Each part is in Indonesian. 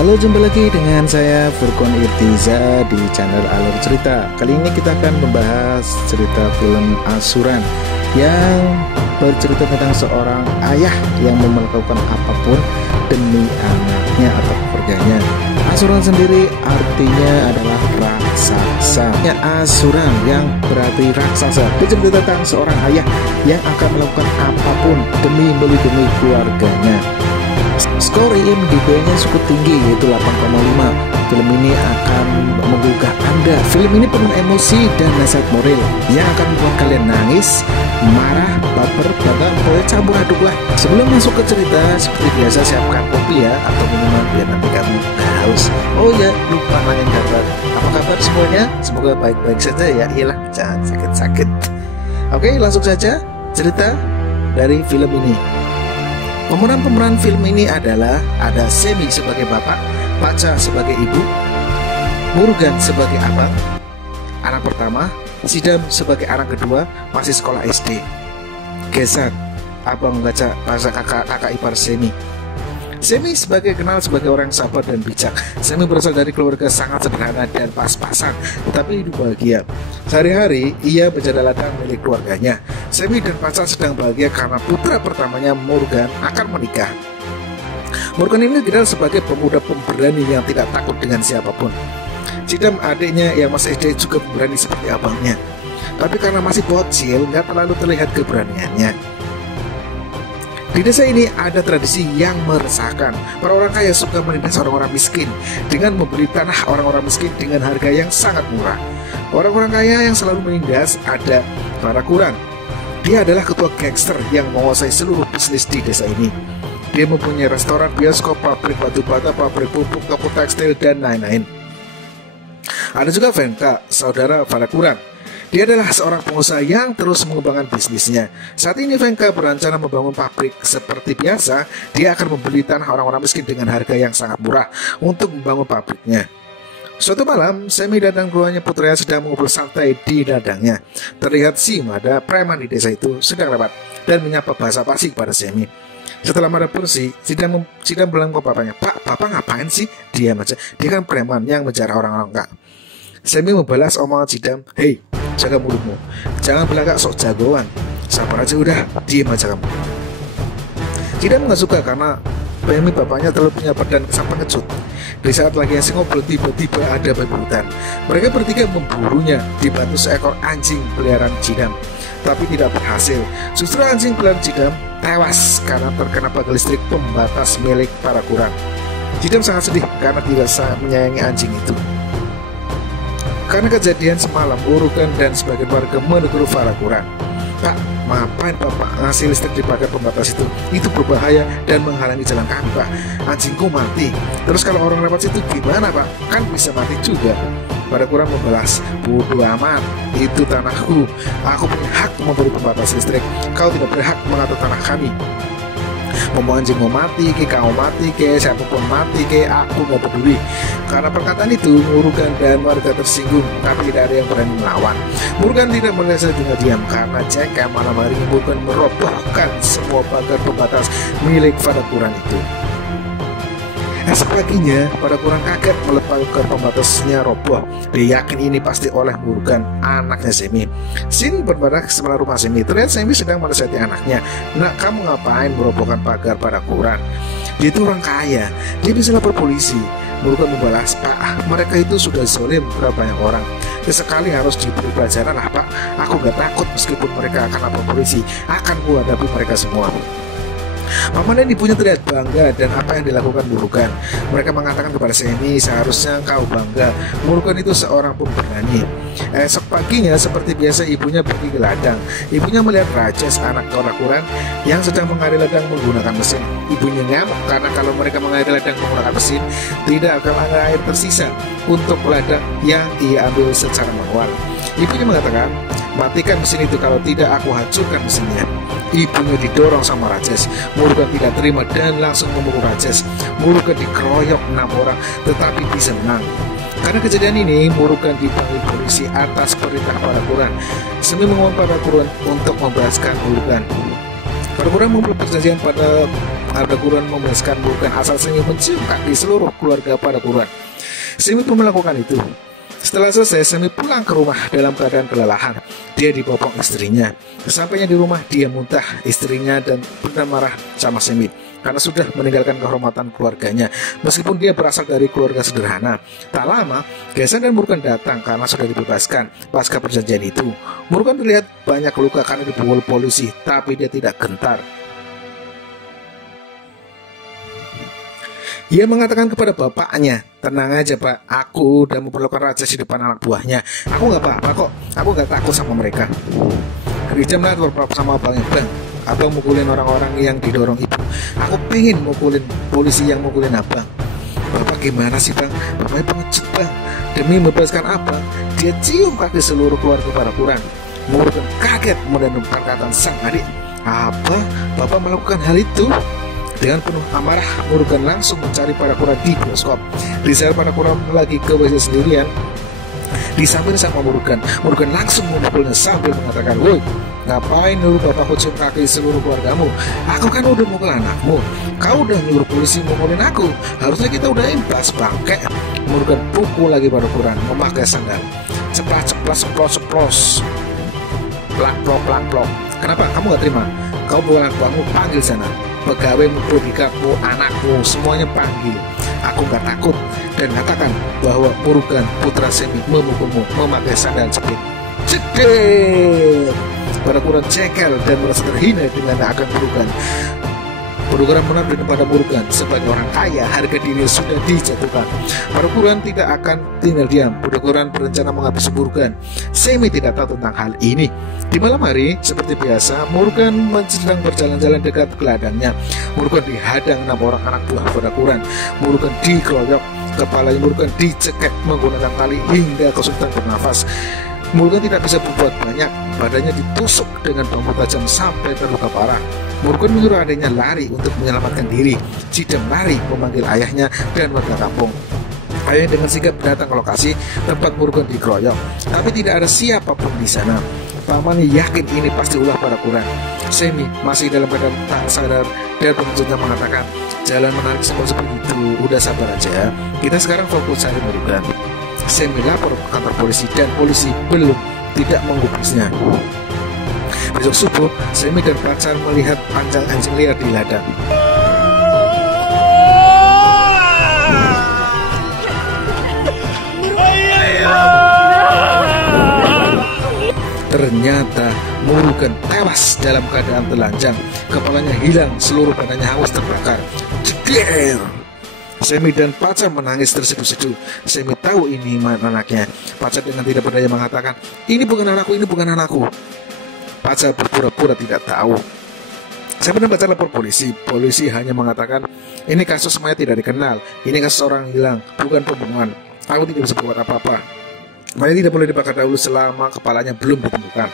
Halo, jumpa lagi dengan saya Furkon Irtiza di channel Alur Cerita. Kali ini kita akan membahas cerita film Asuran yang bercerita tentang seorang ayah yang melakukan apapun demi anaknya atau keluarganya. Asuran sendiri artinya adalah raksasa. Asuran yang berarti raksasa bercerita tentang seorang ayah yang akan melakukan apapun demi melindungi keluarganya. Skor IMDb-nya cukup tinggi, yaitu 8,5. Film ini akan menggugah Anda. Film ini penuh emosi dan nasihat moral yang akan membuat kalian nangis, marah, baper, bahkan boleh campur aduk lah. Sebelum masuk ke cerita, seperti biasa siapkan kopi ya atau minuman biar nanti kamu gak haus. Oh ya, lupa nanya kabar. Apa kabar semuanya? Semoga baik-baik saja ya. Iyalah, jangan sakit-sakit. Oke, langsung saja cerita dari film ini. Pemeran film ini adalah ada Semi sebagai bapak, Paca sebagai ibu, Murugan sebagai abang, anak pertama, Sidam sebagai anak kedua, masih sekolah SD, Gesan, abang baca bahasa kakak ipar Semi. Semi kenal sebagai orang yang sabar dan bijak. Semi berasal dari keluarga sangat sederhana dan pas-pasan, tetapi hidup bahagia. Sehari-hari ia menjadi ladang milik keluarganya. Semi dan Paca sedang bahagia karena putra pertamanya Murugan akan menikah. Murugan ini dikenal sebagai pemuda pemberani yang tidak takut dengan siapapun. Sidam, adiknya yang masih SD, juga pemberani seperti abangnya, tapi karena masih bocil nggak terlalu terlihat keberaniannya. Di desa ini ada tradisi yang meresahkan. Para orang kaya suka menindas orang-orang miskin dengan membeli tanah orang-orang miskin dengan harga yang sangat murah. Orang-orang kaya yang selalu menindas ada Farakuran. Dia adalah ketua gangster yang menguasai seluruh bisnis di desa ini. Dia mempunyai restoran, bioskop, pabrik batu bata, pabrik pupuk, toko tekstil, dan lain-lain. Ada juga Venka, saudara Farakuran. Dia adalah seorang pengusaha yang terus mengembangkan bisnisnya. Saat ini Venka berencana membangun pabrik. Seperti biasa, dia akan membeli tanah orang-orang miskin dengan harga yang sangat murah untuk membangun pabriknya. Suatu malam, Semi dan keluarganya putranya sedang mengobrol santai di ladangnya. Terlihat si Mada, preman di desa itu, sedang lewat dan menyapa basa-basi kepada Semi. Setelah Mada bersih, Sidam bilang ke bapaknya, "Pak, bapak ngapain sih? Diam aja, dia kan preman yang menjarah orang-orang kak." Semi membalas omongan Sidam, "Hei, jaga mulutmu, jangan belagak sok jagoan. Sabar aja udah, diem aja kamu." Sidam nggak suka karena Semi bapaknya terlalu penyabar dan kesan pengecut. Di saat lagi asing ngobrol, tiba-tiba ada babi hutan. Mereka bertiga memburunya dibantu seekor anjing peliharaan Sidam, tapi tidak berhasil. Justru anjing peliharaan Sidam tewas karena terkena pagar listrik pembatas milik Farakuran. Sidam sangat sedih karena tidak menyayangi anjing itu. Karena kejadian semalam, Murugan dan sebagian warga menegur Farakuran. "Pak, ngapain bapak ngasih listrik di pagar pembatas itu? Itu berbahaya dan menghalangi jalan kami, Pak. Anjingku mati. Terus kalau orang lewat situ gimana, Pak? Kan bisa mati juga." Farakuran membalas, "Bodoh amat, itu tanahku. Aku punya hak memberi pembatas listrik. Kau tidak berhak mengatur tanah kami. Mau anjing mau mati, kau mati, siapapun mati, aku gak peduli." Karena perkataan itu, Murugan dan warga tersinggung, tapi tidak ada yang berani melawan. Murugan tidak merasa dengan diam karena jika malam hari Murugan merobohkan semua pagar pembatas milik Farakuran itu. Esok paginya, Farakuran kaget melihat pagar pembatasnya roboh. Dia yakin ini pasti oleh Murugan, anaknya Semi. Sin berbarak ke sebelah rumah Semi. Terlihat Semi sedang menasihati anaknya. "Nak, kamu ngapain merobohkan pagar Farakuran? Dia itu orang kaya, dia bisa lapor polisi." Murugan membalas, "Pak, mereka itu sudah zolim berapa banyak orang. Sesekali harus diberi pelajaran lah, Pak. Aku gak takut meskipun mereka akan lapor polisi. Akan kuhadapi mereka semua." Mama dan ibunya terlihat bangga dan apa yang dilakukan Murugan. Mereka mengatakan kepada Semi, "Seharusnya kau bangga. Murugan itu seorang pemberani." Esok paginya seperti biasa ibunya pergi ke ladang. Ibunya melihat Rajes, anak Farakuran, yang sedang mengairi ladang menggunakan mesin. Ibunya ngamuk karena kalau mereka mengairi ladang menggunakan mesin, tidak akan ada air tersisa untuk ladang yang ia ambil secara manual. Ibunya mengatakan, "Matikan mesin itu, kalau tidak aku hancurkan mesinnya." Ibunya didorong sama Rajes. Murugan tidak terima dan langsung memukul Rajes. Murugan dikeroyok 6 orang, tetapi bisa menang. Karena kejadian ini, Murugan dipanggil polisi atas perintah Farakuran. Semi memohon Farakuran untuk membebaskan Murugan. Farakuran membuat perjanjian pada Padakuran memuaskan bukan asal Semi mencium kaki seluruh keluarga Padakuran. Semi pun melakukan itu. Setelah selesai, Semi pulang ke rumah dalam keadaan kelelahan. Dia dibopong istrinya. Sesampainya di rumah, dia muntah istrinya dan benar marah sama Semi karena sudah meninggalkan kehormatan keluarganya. Meskipun dia berasal dari keluarga sederhana. Tak lama, Gesan dan Murugan datang karena sudah dibebaskan pasca perjanjian itu. Murugan terlihat banyak luka karena dipukul polisi, tapi dia tidak gentar. Ia mengatakan kepada bapaknya, "Tenang aja pak, aku udah memperlakukan raja di depan anak buahnya. Aku nggak apa-apa kok, aku nggak takut sama mereka." Rijam lapor sama abangnya, "Bang, abang mukulin orang-orang yang didorong ibu. Aku pengen mukulin polisi yang mukulin abang." "Bapak gimana sih bang? Bapaknya pengecut bang. Demi membebaskan abang, dia cium kaki seluruh keluarga Padakuran." Murugan kaget mendengar perkataan sang adik. "Apa? Bapak melakukan hal itu?" Dengan penuh amarah, Murugan langsung mencari Padakuran di bioskop. Di saat Padakuran lagi ke WC sendirian, disamperin sama Murugan. Murugan langsung memukulnya sambil mengatakan, "Woi, ngapain nyuruh bapakku cium kaki seluruh keluargamu? Aku kan udah mukul anakmu. Kau udah nyuruh polisi mukulin aku. Harusnya kita udah imbas bangke." Murugan pukul lagi Padakuran memakai sandal. Ceplas, ceplos. Plak. "Kenapa kamu gak terima? Kau bawa anakmu, panggil sana. Pegawaimu, bodikamu, anakmu, semuanya panggil. Aku gak takut." Dan katakan bahwa Murugan putra Semi memukulmu memakai sandal jepit. Cedek! Padakuran cekel dan merasa terhina dengan akan Murugan. Padakuran menunjukkan pada Murugan sebagai orang kaya, harga diri sudah dijatuhkan. Padakuran tidak akan tinggal diam. Padakuran berencana menghabisi Murugan. Semi tidak tahu tentang hal ini. Di malam hari, seperti biasa, Murugan sedang berjalan-jalan dekat ke ladangnya. Murugan dihadang 6 orang anak buah Padakuran. Murugan dikeroyok, kepalanya Murugan dicekek menggunakan tali hingga kesulitan bernafas. Murugan tidak bisa berbuat banyak. Badannya ditusuk dengan bambu tajam sampai terluka parah. Murugan menyuruh adiknya lari untuk menyelamatkan diri. Cidam lari memanggil ayahnya dan warga kampung. Ayah dengan sigap datang ke lokasi tempat Murugan dikeroyok, tapi tidak ada siapapun di sana. Pamannya yakin ini pasti ulah Padakuran. Semi masih dalam keadaan tak sadar dan penunjuknya mengatakan, "Jalan menarik seperti itu, udah sabar aja. Kita sekarang fokus cari Murugan." Semi lapor ke kantor polisi dan polisi belum tidak menggubrisnya. Besok subuh, Semi dan pacar melihat anjing liar di ladang. Ternyata Murugan tewas dalam keadaan telanjang. Kepalanya hilang, seluruh badannya hangus terbakar. Ceder! Semi dan pacar menangis terseduh-seduh. Semi tahu ini anaknya. Pacar dengan tidak berdaya mengatakan, ini bukan anakku. Pacar berpura-pura tidak tahu. Saya pernah baca lapor polisi. Polisi hanya mengatakan, ini kasus semuanya tidak dikenal. Ini kasus orang hilang, bukan pembunuhan. Aku tidak bisa buat apa-apa. Maya tidak boleh dibakar dahulu selama kepalanya belum ditemukan.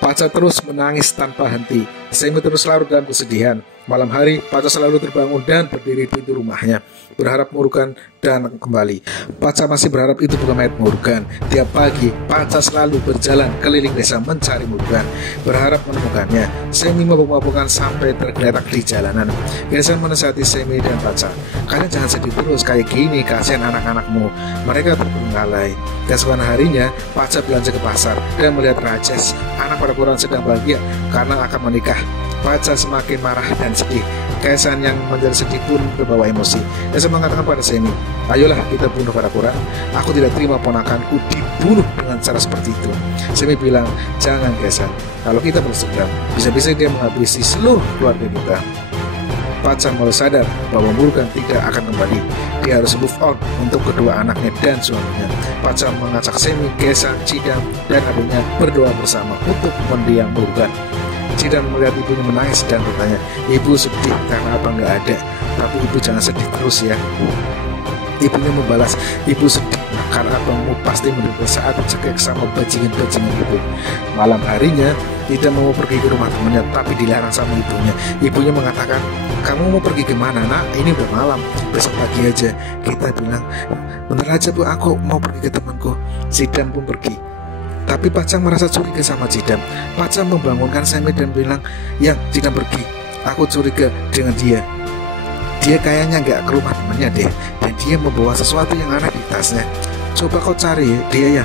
Pacar terus menangis tanpa henti. Semi terus larut dalam kesedihan. Malam hari, Pacar selalu terbangun dan berdiri di pintu rumahnya, berharap Murugan datang kembali. Pacar masih berharap itu bukan mayat Murugan. Tiap pagi, Pacar selalu berjalan keliling desa mencari Murugan, berharap menemukannya. Semi mabuk-mabukan sampai tergeletak di jalanan. Gesan menasihati Semi dan Pacar, "Kalian jangan sedih terus kayak gini, kasihan anak-anakmu. Mereka terbengkalai." Keesokan harinya, Pacar belanja ke pasar dan melihat Rajes, anak Padakuran sedang bahagia karena akan menikah. Pacar semakin marah dan sedih. Kesan yang menjadi sedih pun terbawa emosi. Kesan mengatakan pada Semi, "Ayolah kita bunuh Padakuran. Aku tidak terima ponakanku dibunuh dengan cara seperti itu." Semi bilang, "Jangan Kesan. Kalau kita bersedang, bisa-bisa dia menghabisi seluruh keluarga kita." Pacar mulai sadar bahwa Murugan tidak akan kembali. Dia harus move on untuk kedua anaknya dan suaminya. Pacar mengajak Semi, Gesan, Cidam, dan adiknya berdoa bersama untuk mendiang Murugan. Cidam melihat ibunya menangis dan bertanya, "Ibu sedih karena abang gak ada, tapi ibu jangan sedih terus ya." Ibunya membalas, "Ibu sedih karena abangmu pasti menderita saat cekek sama bajingan-bajingan ibu." Malam harinya, Cidam mau pergi ke rumah temannya, tapi dilarang sama ibunya. Ibunya mengatakan, "Kamu mau pergi kemana nak? Ini udah malam, besok pagi aja." Kita bilang, "Bener aja bu, aku mau pergi ke temanku." Cidam pun pergi. Tapi Pacar merasa curiga sama Cidam. Pacar membangunkan Semi dan bilang, "Ya, Cidam pergi. Aku curiga dengan dia. Dia kayaknya nggak ke rumah temannya deh, dan dia membawa sesuatu yang aneh di tasnya. Coba kau cari dia ya.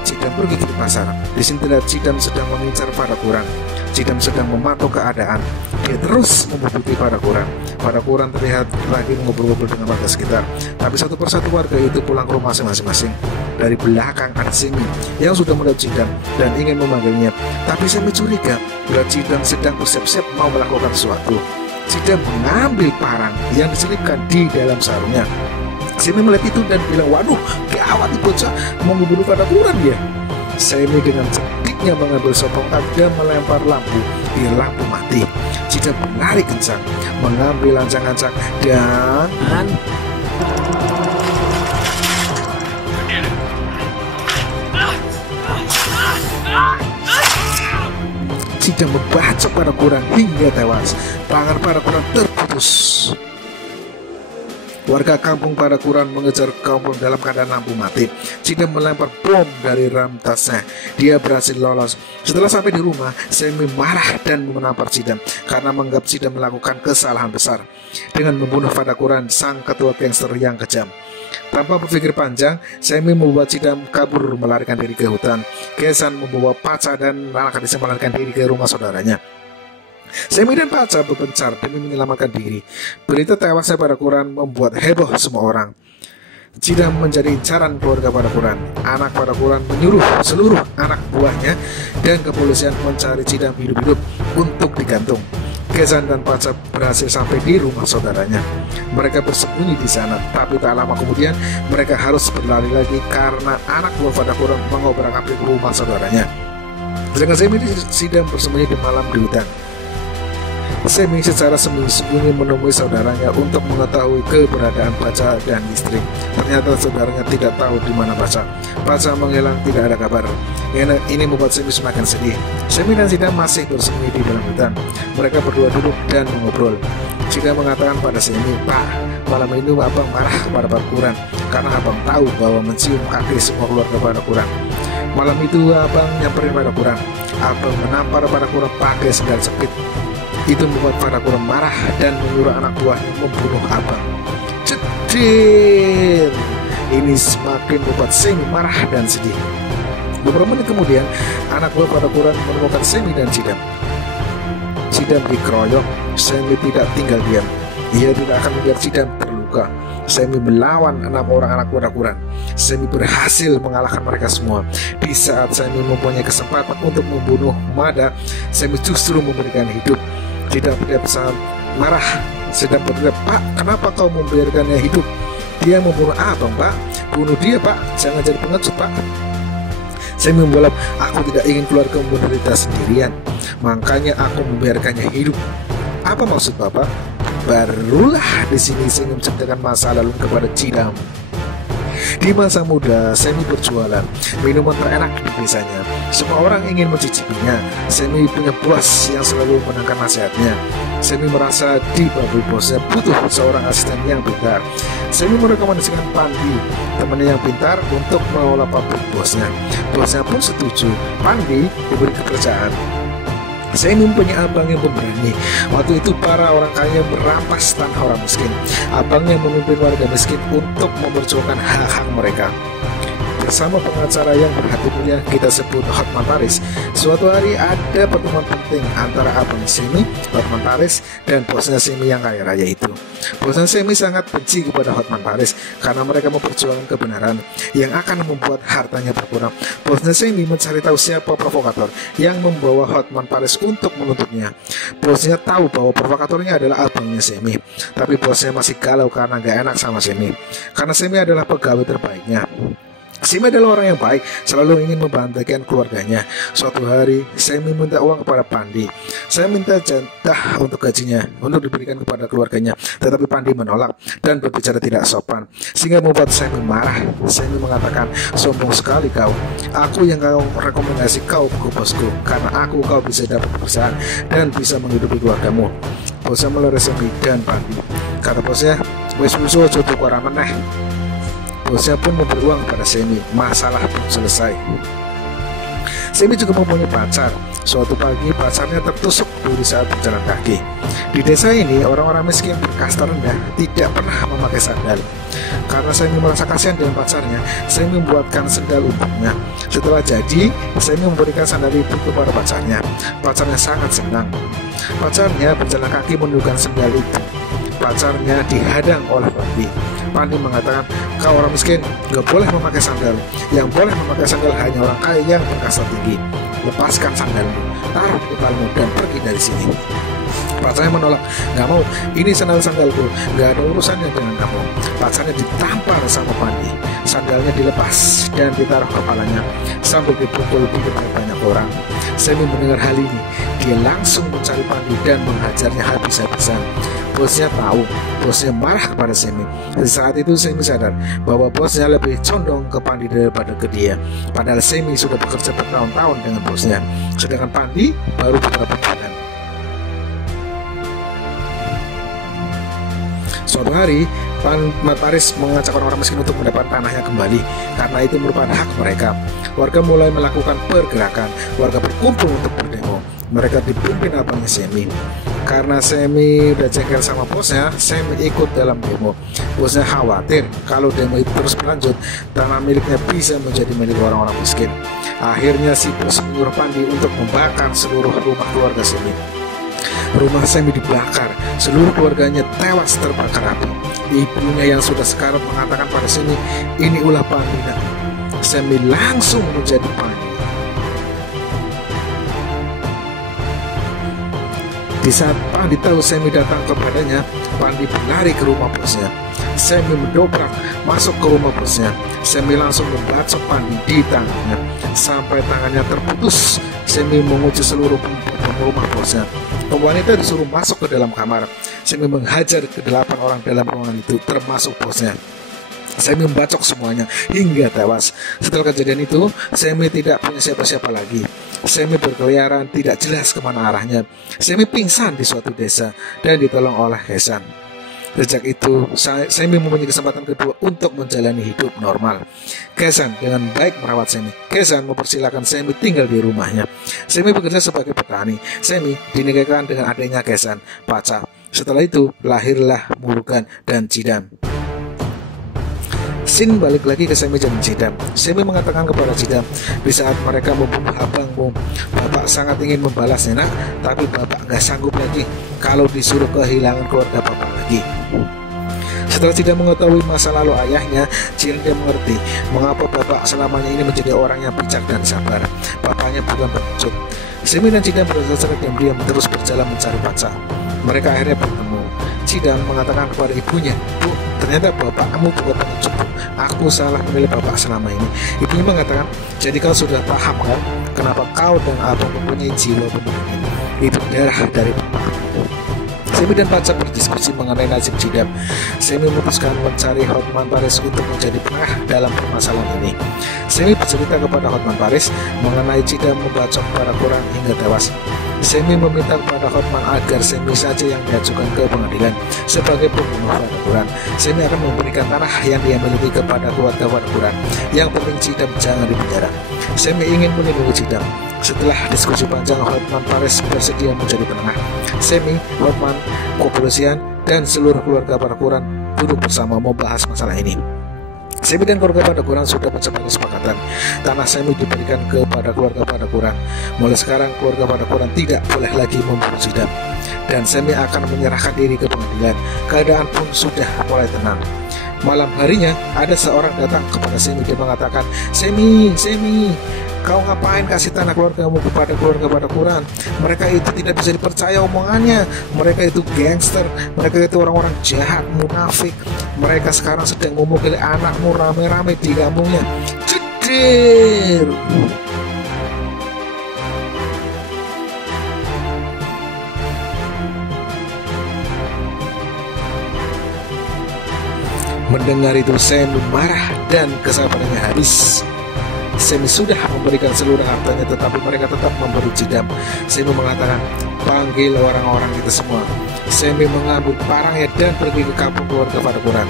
Cidam pergi ke pasar. Di sini terlihat Cidam sedang mengincar Parakuran. Cidam sedang memantau keadaan. Dia terus membutuhkan Parakuran. Parakuran terlihat lagi ngobrol-ngobrol dengan warga sekitar. Tapi satu persatu warga itu pulang ke rumah masing-masing. Dari belakang ada Semi yang sudah melihat Cidam dan ingin memanggilnya. Tapi Semi curiga bila Cidam sedang bersiap-siap mau melakukan sesuatu. Cidam mengambil parang yang diselipkan di dalam sarungnya. Semi melihat itu dan bilang, waduh, gawat bocah mau membunuh Parakuran dia. Semi dengan cekiknya mengambil tongkat dan melempar lampu. Di lampu mati. Cidam berlari kencang, mengambil ancang-ancang dan Cidam membacok Parakuran hingga tewas. Tangan Parakuran terputus. Warga kampung Parakuran mengejar kampung dalam keadaan lampu mati. Cidam melempar bom dari ram tasnya. Dia berhasil lolos. Setelah sampai di rumah, Semi marah dan menampar Cidam karena menganggap Cidam melakukan kesalahan besar dengan membunuh Parakuran, sang ketua gangster yang kejam. Tanpa berpikir panjang, Semi membawa Cidam kabur melarikan diri ke hutan. Kesan membawa Paca dan anak gadisnya melarikan diri ke rumah saudaranya. Semi dan Paca berpencar demi menyelamatkan diri. Berita tewasnya Parakuran membuat heboh semua orang. Cidam menjadi incaran keluarga Parakuran. Anak Parakuran menyuruh seluruh anak buahnya dan kepolisian mencari Cidam hidup-hidup untuk digantung. Kesan dan Paca berhasil sampai di rumah saudaranya. Mereka bersembunyi di sana, tapi tak lama kemudian mereka harus berlari lagi karena anak buah Parakuran mengobrak-abrik rumah saudaranya. Sedangkan Semi dan Cidam bersembunyi di malam di hutan. Semi secara sembunyi-sembunyi menemui saudaranya untuk mengetahui keberadaan Paca dan istri. Ternyata saudaranya tidak tahu di mana Paca. Paca menghilang, tidak ada kabar. Ini membuat Semi semakin sedih. Semi dan Cidam masih bersembunyi di dalam hutan. Mereka berdua duduk dan mengobrol. Cidam mengatakan pada Semi, "Pak, malam ini abang marah kepada Parakuran karena abang tahu bahwa mencium kaki semua keluarga Parakuran. Malam itu abang nyamperin Parakuran. Abang menampar Parakuran pakai sendal jepit. Itu membuat Parakuran marah dan menyuruh anak buahnya membunuh abang." Jedil. Ini semakin membuat Semi marah dan sedih. Beberapa menit kemudian, anak buah Parakuran menemukan Semi dan Cidam. Cidam dikeroyok. Semi tidak tinggal diam. Ia tidak akan membiarkan Cidam terluka. Semi melawan 6 orang anak Parakuran. Semi berhasil mengalahkan mereka semua. Di saat Semi mempunyai kesempatan untuk membunuh Mada, Semi justru memberikan hidup. Cidam tidak bisa marah, sedang berteriak, "Pak, kenapa kau membiarkannya hidup? Dia membunuh abang, Pak. Bunuh dia, Pak. Jangan jadi pengecut, Pak." Semi membalap, "Aku tidak ingin keluarga menderita sendirian. Makanya aku membiarkannya hidup." "Apa maksud Bapak?" Barulah di sini Semi menceritakan masa lalu kepada Cidam. Di masa muda, Semi berjualan minuman terenak di desanya. Semua orang ingin mencicipinya. Semi punya bos yang selalu mendengar nasihatnya. Semi merasa di pabrik bosnya butuh seorang asisten yang pintar. Semi merekomendasikan Pandi, temannya yang pintar, untuk mengelola pabrik bosnya. Bosnya pun setuju. Pandi diberi pekerjaan. Semi mempunyai abang yang pemberani. Waktu itu para orang kaya merampas tanah orang miskin. Abangnya memimpin warga miskin untuk memperjuangkan hak-hak mereka. Bersama pengacara yang berhati mulia, kita sebut Hotman Paris. Suatu hari ada pertemuan penting antara abang Semi, Hotman Paris, dan bosnya Semi yang kaya raya itu. Bosnya Semi sangat benci kepada Hotman Paris karena mereka memperjuangkan kebenaran yang akan membuat hartanya berkurang. Bosnya Semi mencari tahu siapa provokator yang membawa Hotman Paris untuk menuntutnya. Bosnya tahu bahwa provokatornya adalah abangnya Semi, tapi bosnya masih galau karena gak enak sama Semi, karena Semi adalah pegawai terbaiknya. Semi adalah orang yang baik, selalu ingin membantukan keluarganya. Suatu hari, Semi minta uang kepada Pandi. "Saya minta jatah untuk gajinya untuk diberikan kepada keluarganya." Tetapi Pandi menolak dan berbicara tidak sopan, sehingga membuat Semi marah. Semi mengatakan, "Sombong sekali kau. Aku yang kau rekomendasi kau ke bosku, karena aku kau bisa dapat pekerjaan dan bisa menghidupi keluargamu." Bosnya melerai Semi dan Pandi. Kata bosnya, "Wes musuh cukup orang meneh." Bosnya pun memberi uang kepada Semi. Masalah pun selesai. Semi juga mempunyai pacar. Suatu pagi pacarnya tertusuk duri saat berjalan kaki. Di desa ini orang-orang miskin berkasta rendah tidak pernah memakai sandal. Karena Semi merasa kasihan dengan pacarnya, Semi membuatkan sandal untuknya. Setelah jadi, Semi memberikan sandal itu kepada pacarnya. Pacarnya sangat senang. Pacarnya berjalan kaki menunjukkan sandal itu. Pacarnya dihadang oleh Pandi. Pandi mengatakan, kau orang miskin, gak boleh memakai sandal. Yang boleh memakai sandal hanya orang kaya yang berkasta tinggi. Lepaskan sandalmu, taruh di kepalamu dan pergi dari sini. Pacarnya menolak, gak mau, ini sandalku, gak ada urusannya dengan kamu. Pacarnya ditampar sama Pandi. Sandalnya dilepas dan ditaruh kepalanya sambil dipukul di depan banyak orang. Semi mendengar hal ini, dia langsung mencari Pandi dan menghajarnya habis-habisan. Bosnya tahu, bosnya marah kepada Semi. Di saat itu Semi sadar bahwa bosnya lebih condong ke Pandi daripada ke dia. Padahal Semi sudah bekerja bertahun-tahun dengan bosnya, sedangkan Pandi baru beberapa bulan. Suatu hari, Paris mengajak orang-orang miskin untuk mendapat tanahnya kembali, karena itu merupakan hak mereka. Warga mulai melakukan pergerakan, warga berkumpul untuk berdemo. Mereka dipimpin abangnya Semi. Karena Semi udah jengkel sama bosnya, Semi ikut dalam demo. Bosnya khawatir kalau demo itu terus berlanjut, tanah miliknya bisa menjadi milik orang-orang miskin. Akhirnya si bos menyuruh Pandi untuk membakar seluruh rumah keluarga Semi. Rumah Semi dibakar, seluruh keluarganya tewas terbakar api. Ibunya yang sudah sekarat mengatakan pada Semi, ini ulah Pandi. Semi langsung menjadi Pandi. Di saat Pandi tahu Semi datang kepadanya, Pandi berlari ke rumah bosnya. Semi mendobrak masuk ke rumah bosnya. Semi langsung membacok Pandi di tangannya sampai tangannya terputus. Semi menguji seluruh rumah bosnya. Wanita disuruh masuk ke dalam kamar. Semi menghajar ke 8 orang dalam ruangan itu, termasuk bosnya. Semi membacok semuanya hingga tewas. Setelah kejadian itu, Semi tidak punya siapa-siapa lagi. Semi berkeliaran tidak jelas kemana arahnya. Semi pingsan di suatu desa dan ditolong oleh Kesan. Sejak itu, Semi mempunyai kesempatan kedua untuk menjalani hidup normal. Kesan dengan baik merawat Semi. Kesan mempersilahkan Semi tinggal di rumahnya. Semi bekerja sebagai petani. Semi dinikahkan dengan adiknya Kesan, Paca. Setelah itu, lahirlah Murugan dan Cidam. Sin balik lagi ke Semi dan Cidam. Semi mengatakan kepada Cidam, di saat mereka membunuh abangmu, bapak sangat ingin membalasnya, nak, tapi bapak gak sanggup lagi kalau disuruh kehilangan keluarga bapak lagi. Setelah Cidam mengetahui masa lalu ayahnya, Cidam mengerti mengapa bapak selamanya ini menjadi orang yang bijak dan sabar. Bapaknya bukan pengecut. Semi dan Cidam secara diam-diam terus berjalan mencari Paca. Mereka akhirnya bertemu. Cidam mengatakan kepada ibunya, Bu, ternyata bapakmu bukan pengecut. Aku salah memilih bapak selama ini. Ibunya mengatakan, jadi kau sudah paham kan kenapa kau dan abang mempunyai jiwa pembunuh. Itu darah dari bapak. Semi dan Paca berdiskusi mengenai nasib Cidam. Semi memutuskan mencari Hotman Paris untuk menjadi penengah dalam permasalahan ini. Semi bercerita kepada Hotman Paris mengenai Cidam membacok para Quran hingga tewas. Semi meminta kepada Hotman agar Semi saja yang diajukan ke pengadilan sebagai pembunuh pada Quran. Semi akan memberikan tanah yang dia miliki kepada keluarga pada Quran. Yang penting Cidam jangan dipenjara. Semi ingin melindungi Cidam. Setelah diskusi panjang, Hotman Paris bersedia menjadi penengah. Semi, Hotman, kepolisian, dan seluruh keluarga pada Quran duduk bersama membahas masalah ini. Semi dan keluarga pada Quran sudah mencapai kesepakatan. Tanah Semi diberikan kepada keluarga pada Quran. Mulai sekarang keluarga pada Quran tidak boleh lagi membunuh Cidam. Dan Semi akan menyerahkan diri ke pengadilan. Keadaan pun sudah mulai tenang. Malam harinya ada seorang datang kepada Semi dan mengatakan, Semi, kau ngapain kasih tanah keluargamu kepada keluarga pada Quran? Mereka itu tidak bisa dipercaya omongannya. Mereka itu gangster. Mereka itu orang-orang jahat, munafik. Mereka sekarang sedang memukuli anakmu rame-rame di kampungnya. Cedir. Mendengar itu Semi marah dan kesabarannya habis. Semi sudah memberikan seluruh hartanya, tetapi mereka tetap memberi Cidam. Semi mengatakan, panggil orang-orang itu semua. Semi mengambil parangnya dan pergi ke kampung keluarga pada Quran.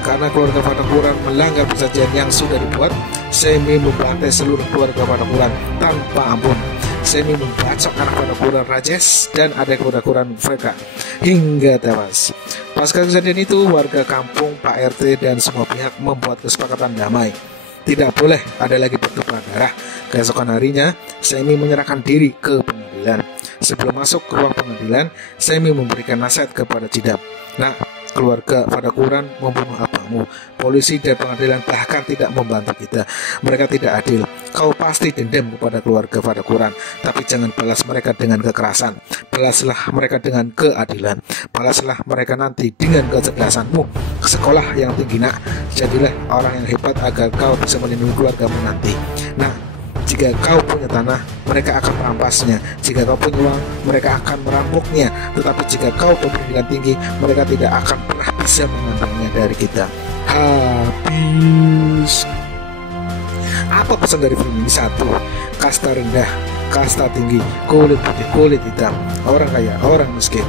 Karena keluarga Fatakuran melanggar perjanjian yang sudah dibuat, Semi membantai seluruh keluarga Fatakuran tanpa ampun. Semi membacok anak Fatakuran Rajes dan adik Fatakuran Freka hingga tewas. Pasca kejadian itu, warga kampung, Pak RT, dan semua pihak membuat kesepakatan damai. Tidak boleh ada lagi pertumpahan darah. Keesokan harinya, Semi menyerahkan diri ke pengadilan. Sebelum masuk ke ruang pengadilan, Semi memberikan nasihat kepada Cidap. Nah, keluarga Fatakuran membunuh abangmu. Polisi dan pengadilan bahkan tidak membantu kita. Mereka tidak adil. Kau pasti dendam kepada keluarga Fatakuran, tapi jangan balas mereka dengan kekerasan. Balaslah mereka dengan keadilan. Balaslah mereka nanti dengan kecerdasanmu. Ke sekolah yang tinggi, nak. Jadilah orang yang hebat agar kau bisa melindungi keluargamu nanti. Nah, jika kau punya tanah, mereka akan merampasnya. Jika kau punya uang, mereka akan merampoknya. Tetapi jika kau berpendidikan tinggi, mereka tidak akan pernah bisa mengambilnya dari kita. Habis. Apa pesan dari film ini? 1. Kasta rendah, kasta tinggi, kulit putih, kulit hitam, orang kaya, orang miskin.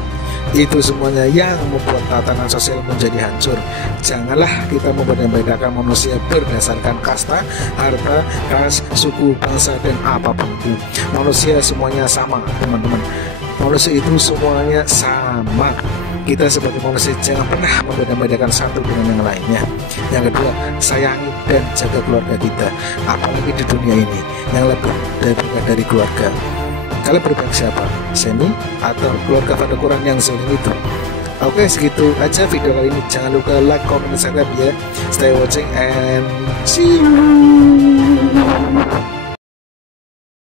Itu semuanya yang membuat tatanan sosial menjadi hancur. Janganlah kita membeda-bedakan manusia berdasarkan kasta, harta, ras, suku, bangsa, dan apapun itu. Manusia semuanya sama, teman-teman. Manusia itu semuanya sama. Kita sebagai manusia jangan pernah membeda-bedakan satu dengan yang lainnya. Yang kedua, sayangi dan jaga keluarga kita, apalagi di dunia ini yang lebih dari keluarga. Kalian berpihak siapa? Semi atau keluarga Fatakuran yang zalim itu? Oke, segitu aja video kali ini. Jangan lupa like, comment, dan subscribe ya. Stay watching and see you.